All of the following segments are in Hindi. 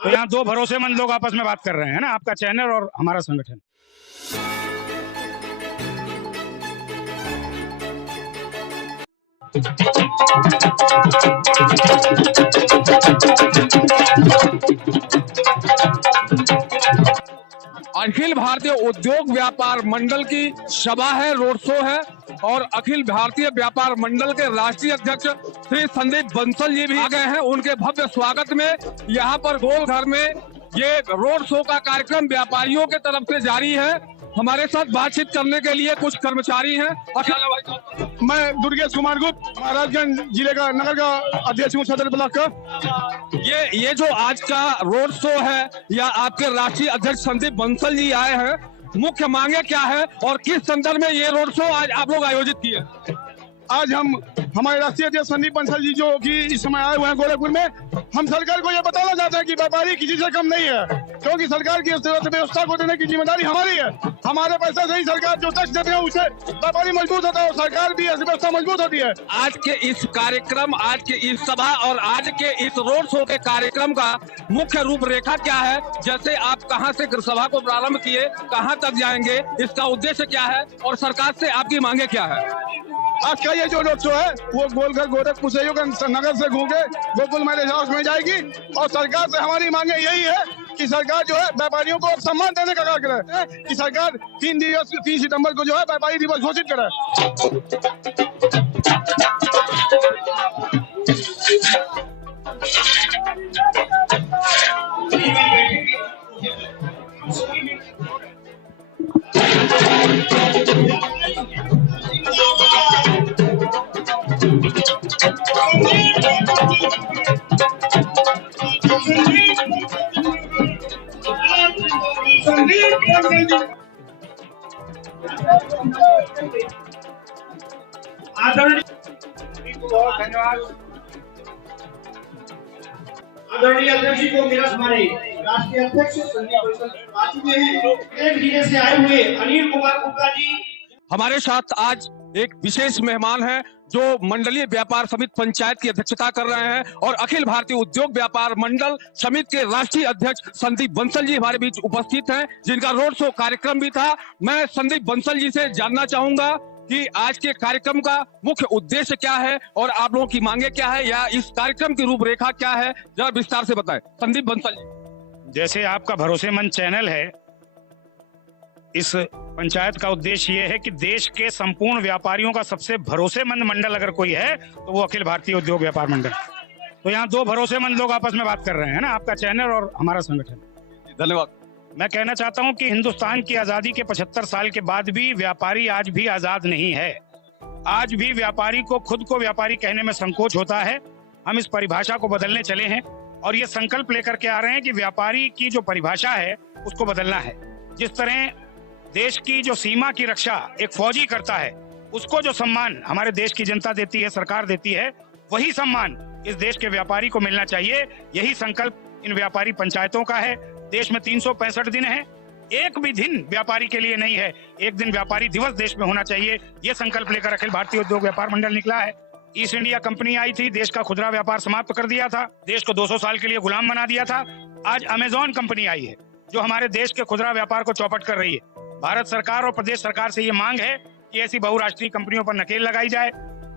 तो यहाँ दो भरोसेमंद लोग आपस में बात कर रहे हैं ना, आपका चैनल और हमारा संगठन। अखिल भारतीय उद्योग व्यापार मंडल की सभा है, रोड शो है और अखिल भारतीय व्यापार मंडल के राष्ट्रीय अध्यक्ष श्री संदीप बंसल जी भी आ गए हैं। उनके भव्य स्वागत में यहाँ पर गोल घर में ये रोड शो का कार्यक्रम व्यापारियों के तरफ से जारी है। हमारे साथ बातचीत करने के लिए कुछ कर्मचारी हैं। मैं दुर्गेश कुमार गुप्त, महाराजगंज जिले का नगर का अध्यक्ष हूँ, सदर ब्लॉक का। ये जो आज का रोड शो है या आपके राष्ट्रीय अध्यक्ष संदीप बंसल जी आए हैं, मुख्य मांगे क्या है और किस संदर्भ में ये रोड शो आज आप लोग आयोजित किए? आज हमारे राष्ट्रीय अध्यक्ष संदीप बंसल जी जो कि इस समय आए हुए हैं गोरखपुर में, हम सरकार को ये बताना चाहते हैं कि व्यापारी किसी से कम नहीं है, क्योंकि सरकार की व्यवस्था को देने की जिम्मेदारी हमारी है। हमारे पैसे से ही सरकार जो टैक्स देते हैं उससे व्यापारी मजबूत होता है और सरकार भी ऐसी व्यवस्था मजबूत होती है। आज के इस कार्यक्रम, आज के इस सभा और आज के इस रोड शो के कार्यक्रम का मुख्य रूपरेखा क्या है? जैसे आप कहां से सभा को प्रारंभ किए, कहां तक जाएंगे, इसका उद्देश्य क्या है और सरकार से आपकी मांगे क्या है? आज का ये जो रोड शो है वो गोलघर गोरखपुर से नगर से घूम के गोकुल मैरिज हाउस में जाएगी और सरकार से हमारी मांगे यही है कि सरकार जो है व्यापारियों को सम्मान देने का कार्य करे, कि सरकार 3 सितंबर को जो है व्यापारी दिवस घोषित करे। आदरणीय अध्यक्ष जी को मेरा हमारे राष्ट्रीय अध्यक्ष संदीप बंसल आ चुके हैं। एक जिले से आए हुए अनिल कुमार गुप्ता जी हमारे साथ आज एक विशेष मेहमान है जो मंडलीय व्यापार समिति पंचायत की अध्यक्षता कर रहे हैं और अखिल भारतीय उद्योग व्यापार मंडल समिति के राष्ट्रीय अध्यक्ष संदीप बंसल जी हमारे बीच उपस्थित हैं, जिनका रोड शो कार्यक्रम भी था। मैं संदीप बंसल जी से जानना चाहूंगा कि आज के कार्यक्रम का मुख्य उद्देश्य क्या है और आप लोगों की मांगे क्या है या इस कार्यक्रम की रूपरेखा क्या है, जरा विस्तार से बताएं। संदीप बंसल जी। जैसे आपका भरोसेमंद चैनल है, इस पंचायत का उद्देश्य ये है कि देश के संपूर्ण व्यापारियों का सबसे भरोसेमंद मंडल अगर कोई है तो वो अखिल भारतीय उद्योग व्यापार मंडल। तो यहाँ दो भरोसेमंद लोग आपस में बात कर रहे हैं ना, आपका चैनल और हमारा संगठन। धन्यवाद। मैं कहना चाहता हूँ कि हिंदुस्तान की आजादी के 75 साल के बाद भी व्यापारी आज भी आजाद नहीं है। आज भी व्यापारी को खुद को व्यापारी कहने में संकोच होता है। हम इस परिभाषा को बदलने चले हैं और ये संकल्प लेकर के आ रहे हैं कि व्यापारी की जो परिभाषा है उसको बदलना है। जिस तरह देश की जो सीमा की रक्षा एक फौजी करता है, उसको जो सम्मान हमारे देश की जनता देती है, सरकार देती है, वही सम्मान इस देश के व्यापारी को मिलना चाहिए। यही संकल्प इन व्यापारी पंचायतों का है। देश में 365 दिन है, एक भी दिन व्यापारी के लिए नहीं है। एक दिन व्यापारी दिवस देश में होना चाहिए। ये संकल्प लेकर अखिल भारतीय उद्योग व्यापार मंडल निकला है। ईस्ट इंडिया कंपनी आई थी, देश का खुदरा व्यापार समाप्त कर दिया था, देश को 200 साल के लिए गुलाम बना दिया था। आज अमेजॉन कंपनी आई है जो हमारे देश के खुदरा व्यापार को चौपट कर रही है। भारत सरकार और प्रदेश सरकार से ये मांग है कि ऐसी बहुराष्ट्रीय कंपनियों पर नकेल लगाई जाए।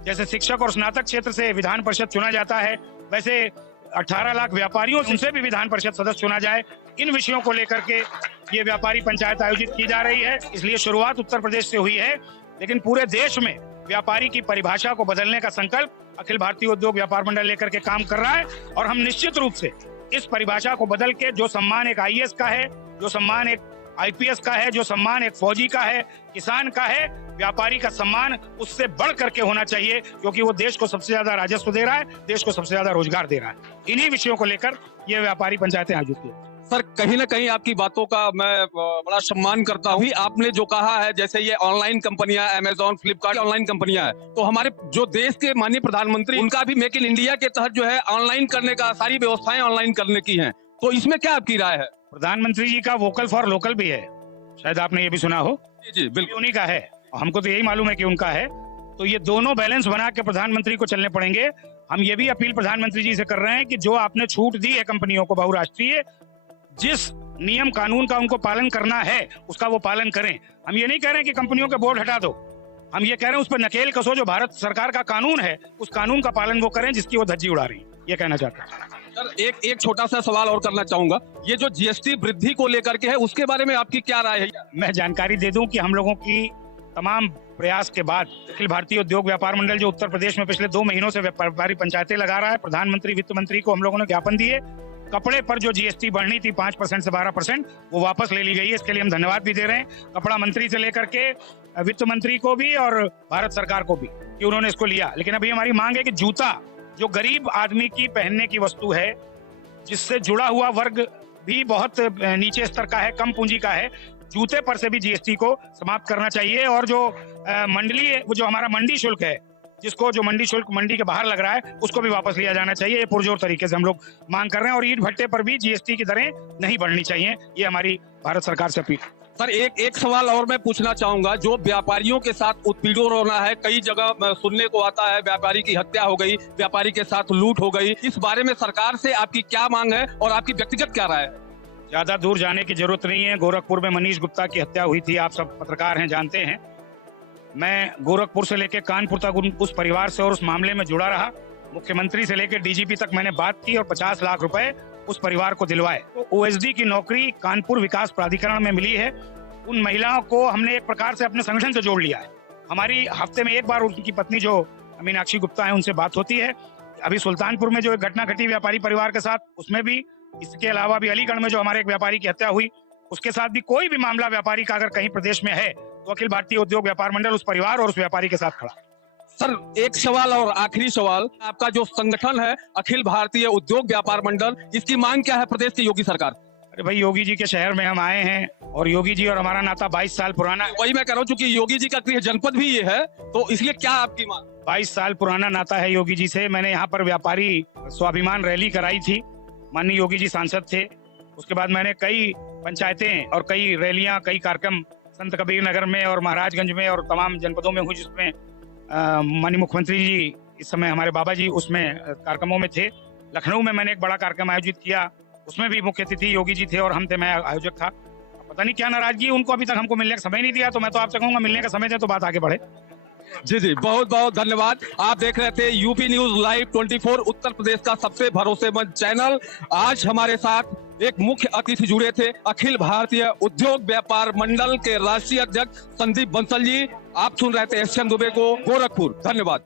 जैसे शिक्षक और स्नातक क्षेत्र से विधान परिषद चुना जाता है, वैसे 18 लाख व्यापारियों से भी विधान परिषद सदस्य चुना जाए। इन विषयों को लेकर के ये व्यापारी पंचायत आयोजित की जा रही है। इसलिए शुरुआत उत्तर प्रदेश से हुई है, लेकिन पूरे देश में व्यापारी की परिभाषा को बदलने का संकल्प अखिल भारतीय उद्योग व्यापार मंडल लेकर के काम कर रहा है। और हम निश्चित रूप से इस परिभाषा को बदल के जो सम्मान एक IAS का है, जो सम्मान एक IPS का है, जो सम्मान एक फौजी का है, किसान का है, व्यापारी का सम्मान उससे बढ़ करके होना चाहिए, क्योंकि वो देश को सबसे ज्यादा राजस्व दे रहा है, देश को सबसे ज्यादा रोजगार दे रहा है। इन्हीं विषयों को लेकर ये व्यापारी पंचायतें आयोजित की। सर, कहीं ना कहीं आपकी बातों का मैं बड़ा सम्मान करता हूँ। आपने जो कहा है, जैसे ये ऑनलाइन कंपनियां, अमेजॉन, फ्लिपकार्ट ऑनलाइन कंपनियां हैं, तो हमारे जो देश के माननीय प्रधानमंत्री, उनका भी मेक इन इंडिया के तहत जो है ऑनलाइन करने का, सारी व्यवस्थाएं ऑनलाइन करने की हैं। तो इसमें क्या आपकी राय है? प्रधानमंत्री जी का वोकल फॉर लोकल भी है, शायद आपने ये भी सुना हो। जी बिल्कुल, उन्हीं का है। हमको तो यही मालूम है कि उनका है। तो ये दोनों बैलेंस बना के प्रधानमंत्री को चलने पड़ेंगे। हम ये भी अपील प्रधानमंत्री जी से कर रहे हैं कि जो आपने छूट दी है कंपनियों को बहुराष्ट्रीय, जिस नियम कानून का उनको पालन करना है उसका वो पालन करें। हम ये नहीं कह रहे हैं कि कंपनियों के बोर्ड हटा दो, हम ये कह रहे हैं उस पर नकेल कसो, जो भारत सरकार का कानून है उस कानून का पालन वो करें जिसकी वो धज्जी उड़ा रही है। ये कहना चाहता हूँ। सर एक छोटा सा सवाल और करना चाहूंगा, ये जो जीएसटी वृद्धि को लेकर के है उसके बारे में आपकी क्या राय है? मैं जानकारी दे दूं कि हम लोगों की तमाम प्रयास के बाद अखिल भारतीय उद्योग व्यापार मंडल जो उत्तर प्रदेश में पिछले 2 महीनों से व्यापारी पंचायतें लगा रहा है, प्रधानमंत्री वित्त मंत्री को हम लोगों ने ज्ञापन दिए। कपड़े पर जो जीएसटी बढ़नी थी 5% से 12%, वो वापस ले ली गई है। इसके लिए हम धन्यवाद भी दे रहे हैं कपड़ा मंत्री से लेकर के वित्त मंत्री को भी और भारत सरकार को भी कि उन्होंने इसको लिया। लेकिन अभी हमारी मांग है कि जूता जो गरीब आदमी की पहनने की वस्तु है, जिससे जुड़ा हुआ वर्ग भी बहुत नीचे स्तर का है, कम पूंजी का है, जूते पर से भी जीएसटी को समाप्त करना चाहिए। और जो मंडलीय वो जो हमारा मंडी शुल्क है, जिसको जो मंडी शुल्क मंडी के बाहर लग रहा है, उसको भी वापस लिया जाना चाहिए। ये पुरजोर तरीके से हम लोग मांग कर रहे हैं। और ईंट भट्टे पर भी जीएसटी की दरें नहीं बढ़नी चाहिए, ये हमारी भारत सरकार से अपील। सर एक सवाल और मैं पूछना चाहूंगा, जो व्यापारियों के साथ उत्पीड़न हो रहा है, कई जगह सुनने को आता है व्यापारी की हत्या हो गई, व्यापारी के साथ लूट हो गई, इस बारे में सरकार से आपकी क्या मांग है और आपकी व्यक्तिगत क्या राय है? ज्यादा दूर जाने की जरूरत नहीं है। गोरखपुर में मनीष गुप्ता की हत्या हुई थी, आप सब पत्रकार हैं, जानते हैं। मैं गोरखपुर से लेकर कानपुर तक उस परिवार से और उस मामले में जुड़ा रहा। मुख्यमंत्री से लेकर डीजीपी तक मैंने बात की और 50 लाख रुपए उस परिवार को दिलवाए। तो ओएसडी की नौकरी कानपुर विकास प्राधिकरण में मिली है। उन महिलाओं को हमने एक प्रकार से अपने संगठन से जोड़ लिया है। हमारी हफ्ते में एक बार उनकी पत्नी जो मीनाक्षी गुप्ता है उनसे बात होती है। अभी सुल्तानपुर में जो एक घटना घटी व्यापारी परिवार के साथ, उसमें भी, इसके अलावा भी अलीगढ़ में जो हमारे एक व्यापारी की हत्या हुई, उसके साथ भी कोई भी मामला व्यापारी का अगर कहीं प्रदेश में है तो अखिल भारतीय उद्योग व्यापार मंडल उस परिवार और उस व्यापारी के साथ खड़ा। सर एक सवाल और आखिरी सवाल, आपका जो संगठन है अखिल भारतीय उद्योग व्यापार मंडल, इसकी मांग क्या है प्रदेश की योगी सरकार? अरे भाई, योगी जी के शहर में हम आए हैं और योगी जी और हमारा नाता 22 साल पुराना है। वही मैं कह रहा हूँ, चूंकि योगी जी का गृह जनपद भी ये है, तो इसलिए क्या आपकी मांग? 22 साल पुराना नाता है योगी जी से। मैंने यहाँ पर व्यापारी स्वाभिमान रैली कराई थी, माननीय योगी जी सांसद थे। उसके बाद मैंने कई पंचायतें और कई रैलियां, कई कार्यक्रम संत कबीर नगर में और महाराजगंज में और तमाम जनपदों में हुई, जिसमें माननीय मुख्यमंत्री जी इस समय हमारे बाबा जी उसमें कार्यक्रमों में थे। लखनऊ में मैंने एक बड़ा कार्यक्रम आयोजित किया, उसमें भी मुख्य अतिथि योगी जी थे और हम थे, मैं आयोजक था। पता नहीं क्या नाराजगी उनको, अभी तक हमको मिलने का समय नहीं दिया। तो मैं तो आपसे कहूंगा मिलने का समय दे तो बात आगे बढ़े। जी बहुत बहुत धन्यवाद। आप देख रहे थे UP news live 24 Uttar Pradesh का सबसे भरोसेमंद चैनल। आज हमारे साथ एक मुख्य अतिथि जुड़े थे, अखिल भारतीय उद्योग व्यापार मंडल के राष्ट्रीय अध्यक्ष संदीप बंसल जी। आप सुन रहे थे एसएम दुबे को, गोरखपुर। धन्यवाद।